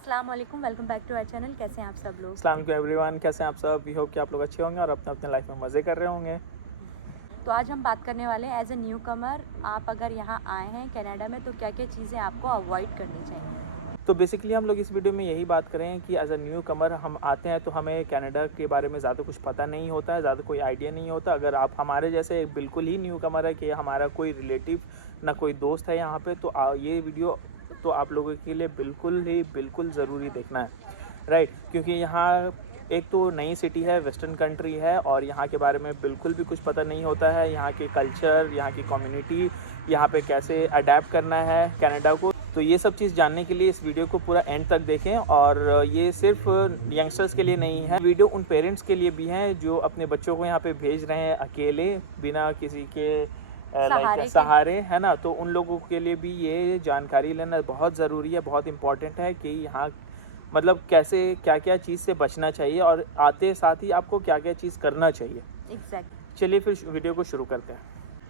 अस्सलाम वालेकुम, welcome back to our channel. कैसे हैं आप सब लोग? अस्सलाम वालेकुम एवरीवन, कैसे हैं आप सब? वी होप कि आप लोग अच्छे होंगे और अपने अपने लाइफ में मज़े कर रहे होंगे। तो आज हम बात करने वाले हैं एज ए न्यू कमर, आप अगर यहाँ आए हैं कनाडा में तो क्या क्या चीज़ें आपको अवॉइड करनी चाहिए। तो बेसिकली हम लोग इस वीडियो में यही बात करें कि एज अ न्यू कमर हम आते हैं तो हमें कनाडा के बारे में ज़्यादा कुछ पता नहीं होता है, ज़्यादा कोई आइडिया नहीं होता। अगर आप हमारे जैसे बिल्कुल ही न्यू कमर है कि हमारा कोई रिलेटिव ना कोई दोस्त है यहाँ पे, तो ये वीडियो तो आप लोगों के लिए बिल्कुल ज़रूरी देखना है, राइट? क्योंकि यहाँ एक तो नई सिटी है, वेस्टर्न कंट्री है और यहाँ के बारे में बिल्कुल भी कुछ पता नहीं होता है। यहाँ के कल्चर, यहाँ की कम्युनिटी, यहाँ पे कैसे अडेप्ट करना है कनाडा को, तो ये सब चीज़ जानने के लिए इस वीडियो को पूरा एंड तक देखें। और ये सिर्फ यंगस्टर्स के लिए नहीं है, वीडियो उन पेरेंट्स के लिए भी हैं जो अपने बच्चों को यहाँ पे भेज रहे हैं अकेले, बिना किसी के सहारे, है ना। तो उन लोगों के लिए भी ये जानकारी लेना बहुत ज़रूरी है, बहुत इम्पॉर्टेंट है कि यहाँ मतलब कैसे क्या क्या चीज़ से बचना चाहिए और आते साथ ही आपको क्या क्या चीज़ करना चाहिए। एग्जैक्टली। चलिए फिर वीडियो को शुरू करते हैं।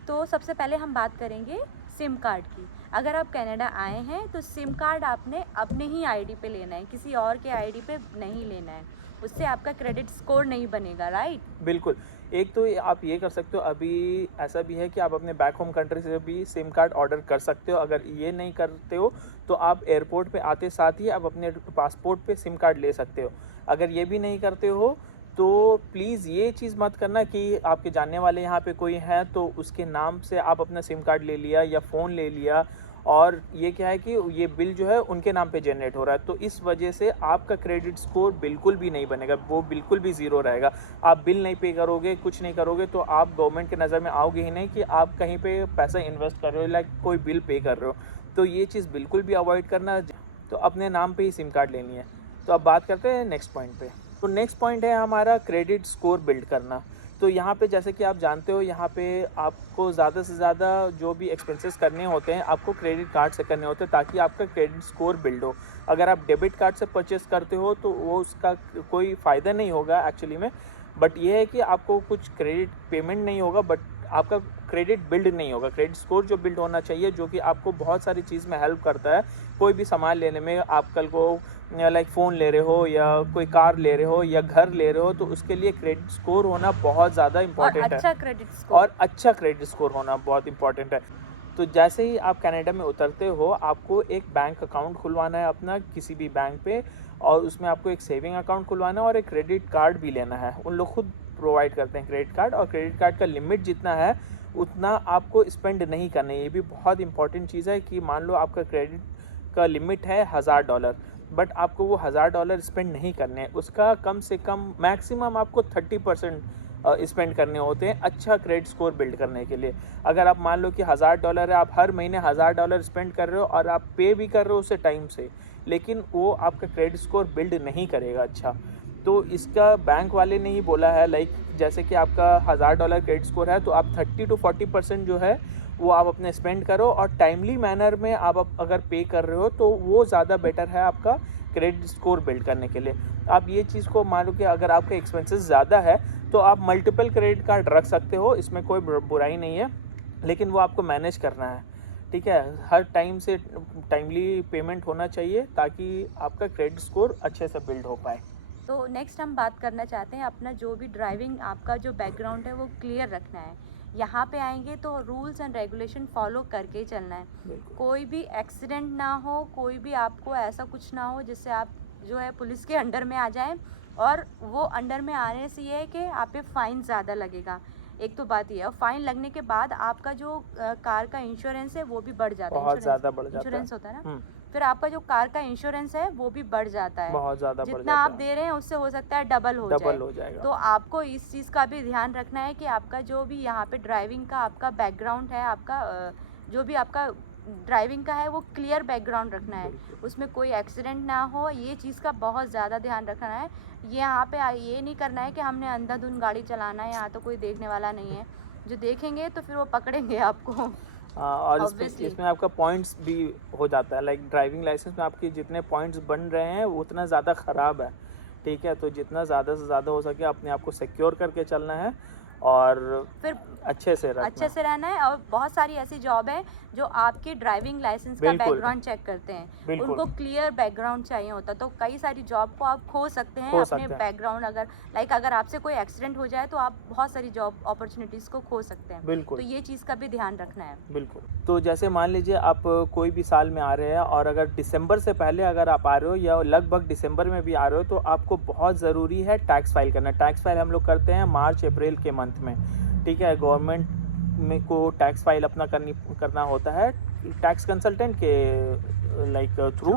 तो सबसे पहले हम बात करेंगे सिम कार्ड की। अगर आप कनाडा आए हैं तो सिम कार्ड आपने अपने ही आईडी पे लेना है, किसी और के आईडी पे नहीं लेना है, उससे आपका क्रेडिट स्कोर नहीं बनेगा, राइट? बिल्कुल। एक तो आप ये कर सकते हो, अभी ऐसा भी है कि आप अपने बैक होम कंट्री से भी सिम कार्ड ऑर्डर कर सकते हो। अगर ये नहीं करते हो तो आप एयरपोर्ट पे आते साथ ही आप अपने पासपोर्ट पे सिम कार्ड ले सकते हो। अगर ये भी नहीं करते हो तो प्लीज़ ये चीज़ मत करना कि आपके जानने वाले यहाँ पे कोई है तो उसके नाम से आप अपना सिम कार्ड ले लिया या फ़ोन ले लिया, और ये क्या है कि ये बिल जो है उनके नाम पे जनरेट हो रहा है, तो इस वजह से आपका क्रेडिट स्कोर बिल्कुल भी नहीं बनेगा, वो बिल्कुल भी ज़ीरो रहेगा। आप बिल नहीं पे करोगे, कुछ नहीं करोगे तो आप गवर्नमेंट के नज़र में आओगे ही नहीं कि आप कहीं पे पैसा इन्वेस्ट कर रहे हो, लाइक कोई बिल पे कर रहे हो। तो ये चीज़ बिल्कुल भी अवॉइड करना, तो अपने नाम पे ही सिम कार्ड लेनी है। तो अब बात करते हैं नेक्स्ट पॉइंट पे। तो नेक्स्ट पॉइंट है हमारा क्रेडिट स्कोर बिल्ड करना। तो यहाँ पे जैसे कि आप जानते हो, यहाँ पे आपको ज़्यादा से ज़्यादा जो भी एक्सपेंसेस करने होते हैं आपको क्रेडिट कार्ड से करने होते हैं ताकि आपका क्रेडिट स्कोर बिल्ड हो। अगर आप डेबिट कार्ड से परचेस करते हो तो वो उसका कोई फ़ायदा नहीं होगा एक्चुअली में, बट ये है कि आपको कुछ क्रेडिट पेमेंट नहीं होगा, बट आपका क्रेडिट बिल्ड नहीं होगा। क्रेडिट स्कोर जो बिल्ड होना चाहिए, जो कि आपको बहुत सारी चीज़ में हेल्प करता है। कोई भी सामान लेने में, आप कल को लाइक फ़ोन ले रहे हो या कोई कार ले रहे हो या घर ले रहे हो, तो उसके लिए क्रेडिट स्कोर होना बहुत ज़्यादा इम्पॉर्टेंट है। अच्छा क्रेडिट स्कोर और अच्छा क्रेडिट स्कोर होना बहुत इम्पॉर्टेंट है। तो जैसे ही आप कनाडा में उतरते हो, आपको एक बैंक अकाउंट खुलवाना है अपना किसी भी बैंक पे, और उसमें आपको एक सेविंग अकाउंट खुलवाना है और एक क्रेडिट कार्ड भी लेना है। उन लोग खुद प्रोवाइड करते हैं क्रेडिट कार्ड, और क्रेडिट कार्ड का लिमिट जितना है उतना आपको स्पेंड नहीं करना है। ये भी बहुत इंपॉर्टेंट चीज़ है कि मान लो आपका क्रेडिट का लिमिट है $1000, बट आपको वो $1000 स्पेंड नहीं करने हैं, उसका कम से कम मैक्सिमम आपको 30% स्पेंड करने होते हैं अच्छा क्रेडिट स्कोर बिल्ड करने के लिए। अगर आप मान लो कि $1000 है, आप हर महीने $1000 स्पेंड कर रहे हो और आप पे भी कर रहे हो उसे टाइम से, लेकिन वो आपका क्रेडिट स्कोर बिल्ड नहीं करेगा अच्छा। तो इसका बैंक वाले ने ही बोला है, लाइक जैसे कि आपका $1000 क्रेडिट स्कोर है तो आप 30 to 40% जो है वो आप अपने स्पेंड करो, और टाइमली मैनर में आप अगर पे कर रहे हो तो वो ज़्यादा बेटर है आपका क्रेडिट स्कोर बिल्ड करने के लिए। आप ये चीज़ को मान लो कि अगर आपका एक्सपेंसेस ज़्यादा है तो आप मल्टीपल क्रेडिट कार्ड रख सकते हो, इसमें कोई बुराई नहीं है, लेकिन वो आपको मैनेज करना है, ठीक है। हर टाइम से टाइमली पेमेंट होना चाहिए ताकि आपका क्रेडिट स्कोर अच्छे से बिल्ड हो पाए। तो नेक्स्ट हम बात करना चाहते हैं अपना जो भी ड्राइविंग, आपका जो बैकग्राउंड है वो क्लियर रखना है। यहाँ पे आएंगे तो रूल्स एंड रेगुलेशन फॉलो करके ही चलना है। कोई भी एक्सीडेंट ना हो, कोई भी आपको ऐसा कुछ ना हो जिससे आप जो है पुलिस के अंडर में आ जाएं, और वो अंडर में आने से ये है कि आप पे फ़ाइन ज़्यादा लगेगा। एक तो बात ये है, और फाइन लगने के बाद आपका जो कार का इंश्योरेंस है वो भी बढ़ जाता है। बहुत ज़्यादा बढ़ जाता है। इंश्योरेंस होता है ना, फिर आपका जो कार का इंश्योरेंस है वो भी बढ़ जाता है। बहुत ज़्यादा बढ़ जितना जाता आप है। दे रहे हैं उससे हो सकता है डबल हो जाएगा। तो आपको इस चीज़ का भी ध्यान रखना है कि आपका जो भी यहाँ पे ड्राइविंग का आपका बैकग्राउंड है, आपका जो भी आपका ड्राइविंग का है वो क्लियर बैकग्राउंड रखना है, उसमें कोई एक्सीडेंट ना हो, ये चीज़ का बहुत ज़्यादा ध्यान रखना है। ये यहाँ पे ये नहीं करना है कि हमने अंधाधुंध गाड़ी चलाना है, यहाँ तो कोई देखने वाला नहीं है, जो देखेंगे तो फिर वो पकड़ेंगे आपको। और इसमें आपका पॉइंट्स भी हो जाता है, लाइक ड्राइविंग लाइसेंस में आपके जितने पॉइंट्स बन रहे हैं वो उतना ज़्यादा ख़राब है, ठीक है। तो जितना ज़्यादा से ज़्यादा हो सके अपने आप को सिक्योर करके चलना है, और फिर अच्छे से रहना है। और बहुत सारी ऐसी जॉब है जो आपके ड्राइविंग लाइसेंस का बिल्कुल। बैकग्राउंड चेक करते हैं, बिल्कुल। उनको क्लियर बैकग्राउंड चाहिए होता है। तो कई सारी जॉब को आप खो सकते हैं खो अपने सकते हैं। बैकग्राउंड, अगर आपसे कोई एक्सीडेंट हो जाए तो आप बहुत सारी जॉब अपॉर्चुनिटीज़ को खो सकते हैं। बिल्कुल। तो ये चीज़ का भी ध्यान रखना है। बिल्कुल। तो जैसे मान लीजिए आप कोई भी साल में आ रहे हैं और अगर दिसंबर से पहले अगर आप आ रहे हो या लगभग दिसंबर में भी आ रहे हो तो आपको बहुत ज़रूरी है टैक्स फाइल करना। टैक्स फाइल हम लोग करते हैं मार्च अप्रैल के मंथ में, ठीक है। गवर्नमेंट में को टैक्स फाइल अपना करना होता है टैक्स कंसल्टेंट के थ्रू।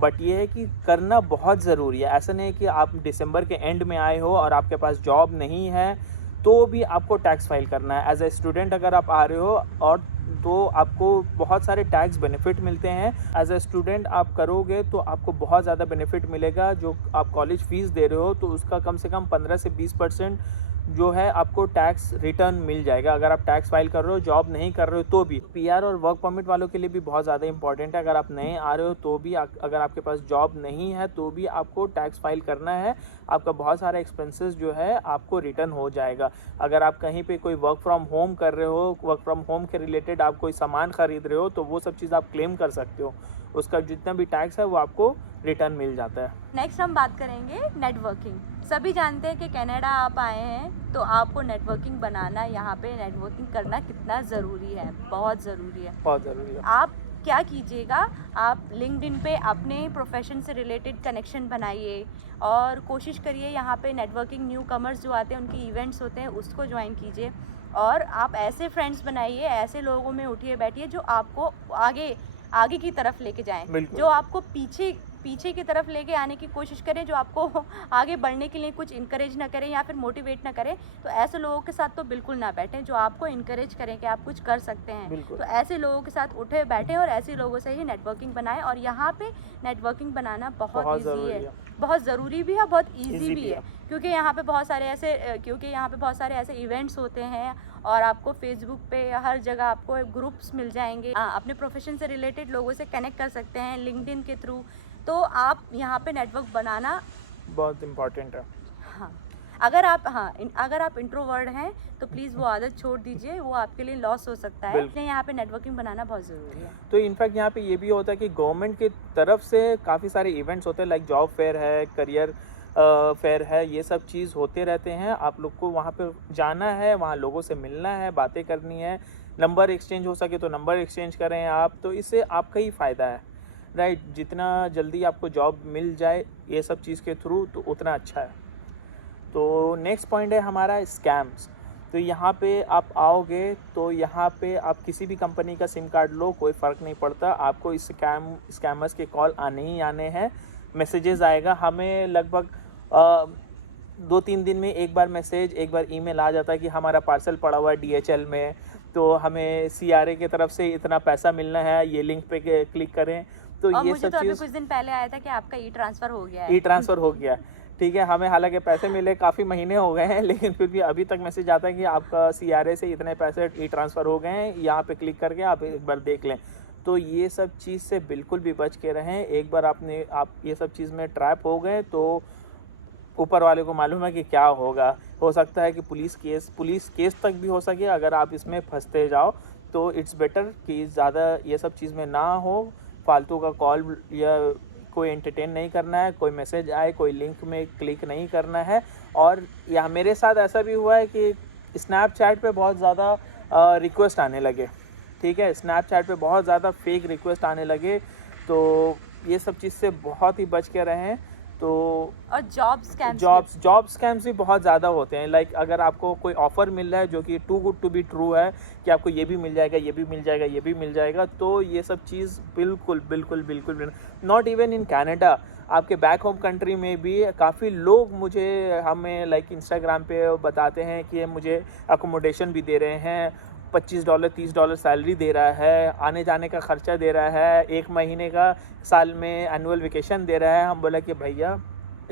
बट ये है कि करना बहुत ज़रूरी है। ऐसा नहीं है कि आप दिसंबर के एंड में आए हो और आपके पास जॉब नहीं है तो भी आपको टैक्स फाइल करना है। एज ए स्टूडेंट अगर आप आ रहे हो और तो आपको बहुत सारे टैक्स बेनिफिट मिलते हैं। एज ए स्टूडेंट आप करोगे तो आपको बहुत ज़्यादा बेनिफिट मिलेगा। जो आप कॉलेज फ़ीस दे रहे हो तो उसका कम से कम 15 से 20% जो है आपको टैक्स रिटर्न मिल जाएगा अगर आप टैक्स फाइल कर रहे हो, जॉब नहीं कर रहे हो तो भी। पीआर और वर्क परमिट वालों के लिए भी बहुत ज़्यादा इंपॉर्टेंट है। अगर आप नए आ रहे हो तो भी अगर आपके पास जॉब नहीं है तो भी आपको टैक्स फाइल करना है। आपका बहुत सारा एक्सपेंसेस जो है आपको रिटर्न हो जाएगा। अगर आप कहीं पे कोई वर्क फ्रॉम होम कर रहे हो, वर्क फ्रॉम होम के रिलेटेड आप कोई सामान खरीद रहे हो तो वो सब चीज़ आप क्लेम कर सकते हो। उसका जितना भी टैक्स है वो आपको रिटर्न मिल जाता है। नेक्स्ट हम बात करेंगे नेटवर्किंग। सभी जानते हैं कि कनाडा आप आए हैं तो आपको नेटवर्किंग बनाना, यहाँ पे नेटवर्किंग करना कितना ज़रूरी है, बहुत ज़रूरी है। बहुत ज़रूरी है। आप क्या कीजिएगा, आप लिंक्डइन पे अपने प्रोफेशन से रिलेटेड कनेक्शन बनाइए और कोशिश करिए यहाँ पे नेटवर्किंग न्यू कमर्स जो आते हैं उनके इवेंट्स होते हैं उसको ज्वाइन कीजिए। और आप ऐसे फ्रेंड्स बनाइए, ऐसे लोगों में उठिए बैठिए जो आपको आगे की तरफ लेके जाएं, जो आपको पीछे की तरफ लेके आने की कोशिश करें, जो आपको आगे बढ़ने के लिए कुछ इनकरेज ना करें या फिर मोटिवेट ना करें। तो ऐसे लोगों के साथ तो बिल्कुल ना बैठें जो आपको इनकरेज करें कि आप कुछ कर सकते हैं। तो ऐसे लोगों के साथ उठे बैठे और ऐसे लोगों से ही नेटवर्किंग बनाएं। और यहाँ पे नेटवर्किंग बनाना बहुत ईजी है, बहुत ज़रूरी भी है, बहुत ईजी भी है। क्योंकि यहाँ पे बहुत सारे ऐसे इवेंट्स होते हैं और आपको फेसबुक पे हर जगह आपको ग्रुप्स मिल जाएंगे। अपने प्रोफेशन से रिलेटेड लोगों से कनेक्ट कर सकते हैं लिंक्डइन के थ्रू। तो आप यहाँ पे नेटवर्क बनाना बहुत इम्पोर्टेंट है। हाँ, अगर आप इंट्रोवर्ट हैं तो प्लीज़ वो आदत छोड़ दीजिए, वो आपके लिए लॉस हो सकता है। इसलिए यहाँ पे नेटवर्किंग बनाना बहुत ज़रूरी है। तो इनफैक्ट यहाँ पे ये भी होता है कि गवर्नमेंट की तरफ से काफ़ी सारे इवेंट्स होते हैं, लाइक जॉब फेयर है, करियर फेयर है, ये सब चीज़ होते रहते हैं। आप लोग को वहाँ पे जाना है, वहाँ लोगों से मिलना है, बातें करनी है, नंबर एक्सचेंज हो सके तो नंबर एक्सचेंज करें आप। तो इससे आपका ही फ़ायदा है, राइट। जितना जल्दी आपको जॉब मिल जाए ये सब चीज़ के थ्रू तो उतना अच्छा है। तो नेक्स्ट पॉइंट है हमारा स्कैम्स। तो यहाँ पे आप आओगे तो यहाँ पे आप किसी भी कंपनी का सिम कार्ड लो, कोई फ़र्क नहीं पड़ता, आपको इस स्कैमर्स के कॉल आने ही आने हैं, मैसेजेस आएगा। हमें लगभग 2-3 दिन में एक बार मैसेज, एक बार ईमेल आ जाता है कि हमारा पार्सल पड़ा हुआ है DHL में, तो हमें CRA की तरफ से इतना पैसा मिलना है, ये लिंक पे क्लिक करें। तो और ये मुझे सब तो अभी चीज़ कुछ दिन पहले आया था कि आपका ट्रांसफ़र हो गया है। ट्रांसफ़र हो गया, ठीक है। हमें हालांकि पैसे मिले काफ़ी महीने हो गए हैं, लेकिन फिर भी अभी तक मैसेज आता है कि आपका CRA से इतने पैसे ट्रांसफ़र हो गए हैं, यहाँ पे क्लिक करके आप एक बार देख लें। तो ये सब चीज़ से बिल्कुल भी बच के रहें। एक बार आप ये सब चीज़ में ट्रैप हो गए तो ऊपर वाले को मालूम है कि क्या होगा। हो सकता है कि पुलिस केस तक भी हो सके अगर आप इसमें फंसते जाओ। तो इट्स बेटर कि ज़्यादा ये सब चीज़ में ना हो। फालतू का कॉल या कोई एंटरटेन नहीं करना है, कोई मैसेज आए, कोई लिंक में क्लिक नहीं करना है। और या मेरे साथ ऐसा भी हुआ है कि स्नैपचैट पे बहुत ज़्यादा रिक्वेस्ट आने लगे, ठीक है। स्नैपचैट पे बहुत ज़्यादा फेक रिक्वेस्ट आने लगे, तो ये सब चीज़ से बहुत ही बच के रहें। तो और जॉब स्कैम्स भी बहुत ज़्यादा होते हैं। लाइक अगर आपको कोई ऑफ़र मिल रहा है जो कि too good to be true है कि आपको ये भी मिल जाएगा, ये भी मिल जाएगा, ये भी मिल जाएगा, तो ये सब चीज़ बिल्कुल नॉट इवन इन कनाडा, आपके बैक होम कंट्री में भी काफ़ी लोग हमें लाइक इंस्टाग्राम पे बताते हैं कि मुझे अकोमोडेशन भी दे रहे हैं, $25 $30 सैलरी दे रहा है, आने जाने का ख़र्चा दे रहा है, 1 महीने का साल में एनुअल वेकेशन दे रहा है। हम बोला कि भैया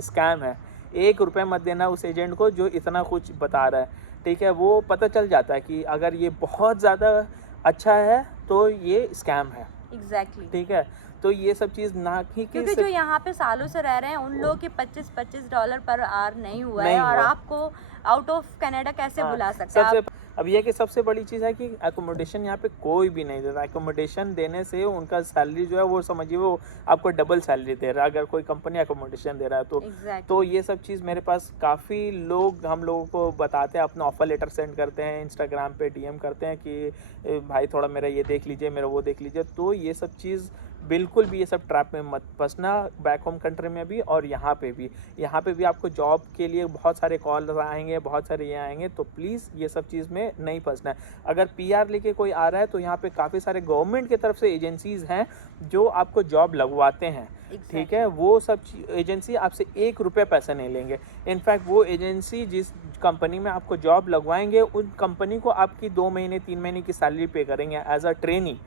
स्कैम है, 1 रुपये मत देना उस एजेंट को जो इतना कुछ बता रहा है, ठीक है। वो पता चल जाता है कि अगर ये बहुत ज़्यादा अच्छा है तो ये स्कैम है, एग्जैक्टली ठीक है। तो ये सब चीज़ ना ही कि क्योंकि जो यहाँ पे सालों से रह रहे हैं उन लोगों के $25 पर आवर नहीं हुआ है, और आपको आउट ऑफ कनाडा कैसे हाँ, बुला सकते हैं आप? अब ये कि सबसे बड़ी चीज़ है कि एकोमोडेशन यहाँ पे कोई भी नहीं देता। एकोमोडेशन देने से उनका सैलरी जो है वो समझिए वो आपको डबल सैलरी दे रहा है, अगर कोई कंपनी एकोमोडेशन दे रहा है तो। तो ये सब चीज़ मेरे पास काफ़ी लोग हम लोगों को बताते हैं, अपना ऑफर लेटर सेंड करते हैं, इंस्टाग्राम पे डीएम करते हैं कि भाई थोड़ा मेरा ये देख लीजिए, मेरा वो देख लीजिए। तो ये सब चीज़ बिल्कुल भी ये सब ट्रैप में मत फंसना, बैक होम कंट्री में भी और यहाँ पे भी। यहाँ पे भी आपको जॉब के लिए बहुत सारे कॉल आएंगे, बहुत सारे ये आएंगे, तो प्लीज़ ये सब चीज़ में नहीं फंसना है। अगर पीआर लेके कोई आ रहा है तो यहाँ पे काफ़ी सारे गवर्नमेंट की तरफ से एजेंसीज़ हैं जो आपको जॉब लगवाते हैं, ठीक है। वो सब एजेंसी आपसे ₹1 पैसा नहीं लेंगे। इनफैक्ट वो एजेंसी जिस कंपनी में आपको जॉब लगवाएंगे उन कंपनी को आपकी 2 महीने 3 महीने की सैलरी पे करेंगे एज अ ट्रेनी।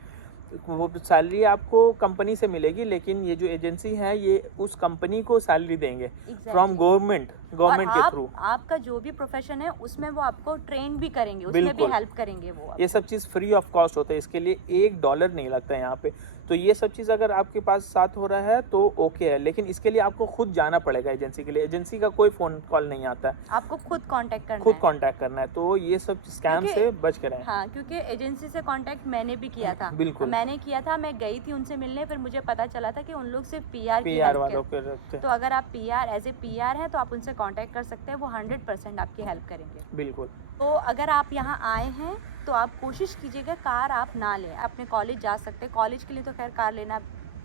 वो सैलरी आपको कंपनी से मिलेगी, लेकिन ये जो एजेंसी है ये उस कंपनी को सैलरी देंगे फ्रॉम गवर्नमेंट के थ्रू। आपका जो भी प्रोफेशन है उसमें वो आपको ट्रेन भी करेंगे, उसमें भी हेल्प करेंगे वो। ये सब चीज़ फ्री ऑफ कॉस्ट होता है, इसके लिए $1 नहीं लगता है यहाँ पे। तो ये सब चीज़ अगर आपके पास साथ हो रहा है तो ओके है, लेकिन इसके लिए आपको खुद जाना पड़ेगा एजेंसी के लिए। एजेंसी का कोई फ़ोन कॉल नहीं आता है, आपको खुद कांटेक्ट करना है। तो ये सब स्कैम से बच के रहें। हाँ, क्योंकि एजेंसी से कांटेक्ट मैंने भी किया था। बिल्कुल मैंने किया था, मैं गई थी उनसे मिलने, फिर मुझे पता चला था कि उन लोग सिर्फ पीआर वालों के रखते। तो अगर आप एज ए पीआर हैं तो आप उनसे कांटेक्ट कर सकते हैं, वो 100% आपकी हेल्प करेंगे। बिल्कुल। तो अगर आप यहाँ आए हैं तो आप कोशिश कीजिएगा कार आप ना लें। अपने कॉलेज जा सकते हैं, कॉलेज के लिए तो खैर कार लेना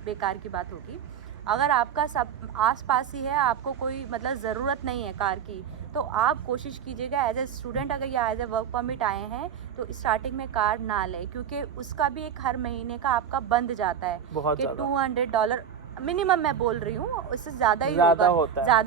बेकार की बात होगी। अगर आपका सब आस-पास ही है, आपको कोई मतलब ज़रूरत नहीं है कार की, तो आप कोशिश कीजिएगा एज ए स्टूडेंट अगर या एज ए वर्क परमिट आए हैं तो स्टार्टिंग में कार ना लें, क्योंकि उसका भी एक हर महीने का आपका बंद जाता है कि $200 मिनिमम मैं बोल रही हूँ, उससे ज़्यादा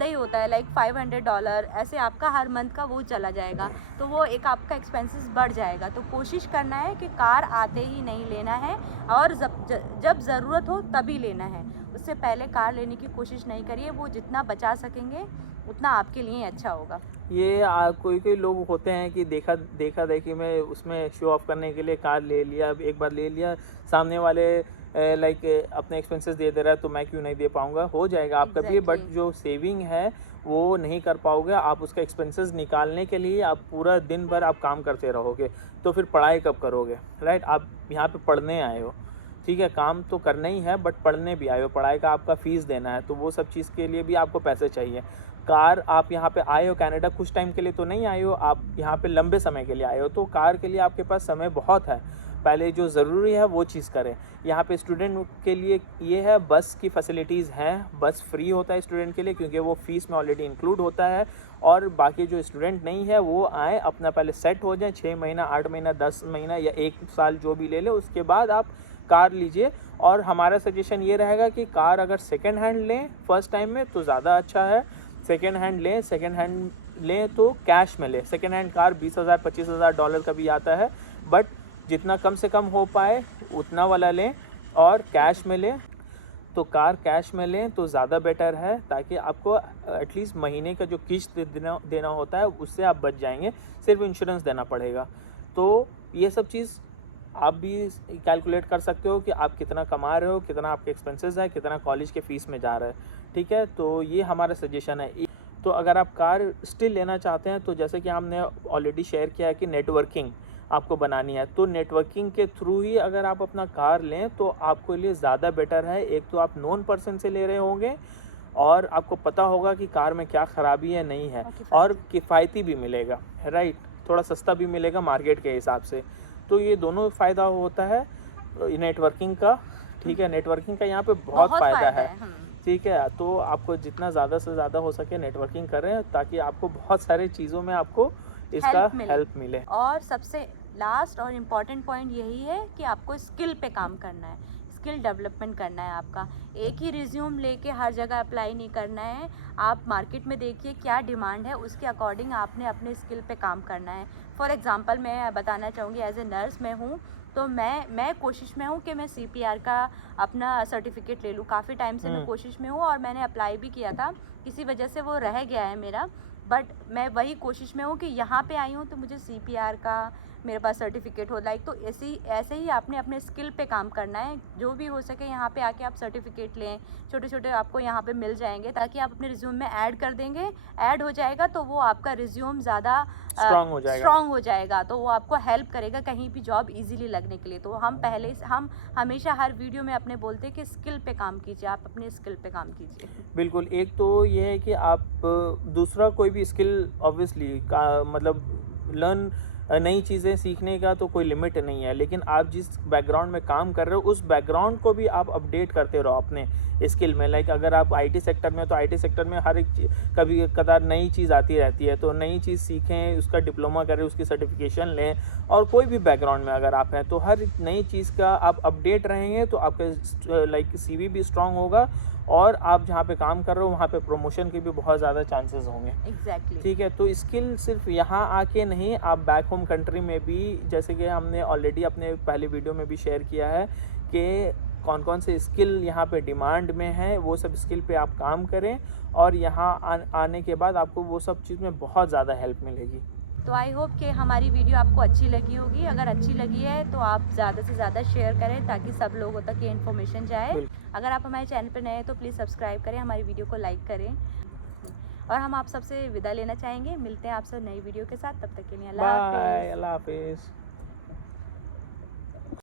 ही होता है लाइक $500 ऐसे आपका हर मंथ का वो चला जाएगा, तो वो एक आपका एक्सपेंसेस बढ़ जाएगा। तो कोशिश करना है कि कार आते ही नहीं लेना है, और जब ज़रूरत हो तभी लेना है। उससे पहले कार लेने की कोशिश नहीं करिए, वो जितना बचा सकेंगे उतना आपके लिए अच्छा होगा। ये कोई लोग होते हैं कि देखा देखी में उसमें शो ऑफ करने के लिए कार ले लिया, एक बार ले लिया, सामने वाले लाइक अपने एक्सपेंसेस दे रहा है तो मैं क्यों नहीं दे पाऊँगा। हो जाएगा आपका भी, बट जो सेविंग है वो नहीं कर पाओगे आप। उसका एक्सपेंसेस निकालने के लिए आप पूरा दिन भर आप काम करते रहोगे, तो फिर पढ़ाई कब करोगे, राइट। आप यहाँ पे पढ़ने आए हो, ठीक है, काम तो करना ही है बट पढ़ने भी आए हो, पढ़ाई का आपका फ़ीस देना है, तो वो सब चीज़ के लिए भी आपको पैसे चाहिए। कार आप यहाँ पे आए हो कनाडा, कुछ टाइम के लिए तो नहीं आए हो, आप यहाँ पे लंबे समय के लिए आए हो, तो कार के लिए आपके पास समय बहुत है। पहले जो ज़रूरी है वो चीज़ करें। यहाँ पे स्टूडेंट के लिए ये है, बस की फैसिलिटीज़ हैं, बस फ्री होता है स्टूडेंट के लिए क्योंकि वो फ़ीस में ऑलरेडी इंक्लूड होता है। और बाकी जो स्टूडेंट नहीं है वो आए, अपना पहले सेट हो जाए, 6 महीना 8 महीना 10 महीना या 1 साल जो भी ले ले, उसके बाद आप कार लीजिए। और हमारा सजेशन ये रहेगा कि कार अगर सेकेंड हैंड लें फर्स्ट टाइम में तो ज़्यादा अच्छा है। सेकेंड हैंड लें तो कैश में लें। सेकेंड हैंड कार $20,000-25,000 का भी आता है, बट जितना कम से कम हो पाए उतना वाला लें और कैश में लें। तो कार कैश में लें तो ज़्यादा बेटर है, ताकि आपको एटलीस्ट महीने का जो किस्त देना होता है उससे आप बच जाएंगे, सिर्फ इंश्योरेंस देना पड़ेगा। तो ये सब चीज़ आप भी कैलकुलेट कर सकते हो कि आप कितना कमा रहे हो, कितना आपके एक्सपेंसेस है, कितना कॉलेज के फ़ीस में जा रहा है, ठीक है। तो ये हमारा सजेशन है। तो अगर आप कार स्टिल लेना चाहते हैं तो जैसे कि हमने ऑलरेडी शेयर किया है कि नेटवर्किंग आपको बनानी है, तो नेटवर्किंग के थ्रू ही अगर आप अपना कार लें तो आपके लिए ज़्यादा बेटर है। एक तो आप नोन पर्सन से ले रहे होंगे और आपको पता होगा कि कार में क्या ख़राबी है नहीं है, और किफ़ायती भी मिलेगा, राइट, थोड़ा सस्ता भी मिलेगा मार्केट के हिसाब से। तो ये दोनों फ़ायदा होता है नेटवर्किंग का, ठीक है। नेटवर्किंग का यहाँ पे बहुत फ़ायदा है, ठीक है। तो आपको जितना ज़्यादा से ज़्यादा हो सके नेटवर्किंग करें, ताकि आपको बहुत सारी चीज़ों में आपको इसका हेल्प मिले। और सबसे लास्ट और इम्पॉर्टेंट पॉइंट यही है कि आपको स्किल पे काम करना है, स्किल डेवलपमेंट करना है आपका। एक ही रिज्यूम लेके हर जगह अप्लाई नहीं करना है। आप मार्केट में देखिए क्या डिमांड है, उसके अकॉर्डिंग आपने अपने स्किल पे काम करना है। फॉर एग्जांपल मैं बताना चाहूँगी, एज ए नर्स मैं हूँ, तो मैं कोशिश में हूँ कि मैं CPR का अपना सर्टिफिकेट ले लूँ। काफ़ी टाइम से मैं कोशिश में हूँ और मैंने अप्लाई भी किया था, किसी वजह से वो रह गया है मेरा, बट मैं वही कोशिश में हूँ कि यहाँ पे आई हूँ तो मुझे CPR का मेरे पास सर्टिफिकेट हो, लाइक तो ऐसे ही आपने अपने स्किल पे काम करना है। जो भी हो सके यहाँ पे आके आप सर्टिफिकेट लें, छोटे छोटे आपको यहाँ पे मिल जाएंगे, ताकि आप अपने रिज्यूम में ऐड कर देंगे, ऐड हो जाएगा तो वो आपका रिज्यूम ज़्यादा स्ट्रॉन्ग हो जाएगा, तो वो आपको हेल्प करेगा कहीं भी जॉब इजीली लगने के लिए। तो हम हमेशा हर वीडियो में अपने बोलते हैं कि स्किल पे काम कीजिए, आप अपने स्किल पे काम कीजिए। बिल्कुल, एक तो ये है कि आप दूसरा कोई भी स्किल ऑब्वियसली का मतलब लर्न नई चीज़ें सीखने का तो कोई लिमिट नहीं है, लेकिन आप जिस बैकग्राउंड में काम कर रहे हो उस बैकग्राउंड को भी आप अपडेट करते रहो अपने स्किल में। लाइक अगर आप आईटी सेक्टर में हो तो आईटी सेक्टर में हर एक कभी कदार नई चीज़ आती रहती है, तो नई चीज़ सीखें, उसका डिप्लोमा करें, उसकी सर्टिफिकेशन लें। और कोई भी बैकग्राउंड में अगर आप हैं तो हर नई चीज़ का आप अपडेट रहेंगे तो आपका लाइक सीवी भी स्ट्रांग होगा, और आप जहाँ पे काम कर रहे हो वहाँ पे प्रमोशन के भी बहुत ज़्यादा चांसेस होंगे। एग्जैक्टली। ठीक है, तो स्किल सिर्फ यहाँ आके नहीं, आप बैक होम कंट्री में भी, जैसे कि हमने ऑलरेडी अपने पहले वीडियो में भी शेयर किया है कि कौन कौन से स्किल यहाँ पे डिमांड में है, वो सब स्किल पे आप काम करें, और यहाँ आने के बाद आपको वो सब चीज़ में बहुत ज़्यादा हेल्प मिलेगी। तो आई होप कि हमारी वीडियो आपको अच्छी लगी होगी। अगर अच्छी लगी है तो आप ज़्यादा से ज़्यादा शेयर करें ताकि सब लोगों तक ये इन्फॉर्मेशन जाए। अगर आप हमारे चैनल पर नए हैं तो प्लीज़ सब्सक्राइब करें, हमारी वीडियो को लाइक करें, और हम आप सबसे विदा लेना चाहेंगे। मिलते हैं आपसे नई वीडियो के साथ, तब तक के लिए अल्लाह हाफिज़। बाय, अल्लाह हाफिज़।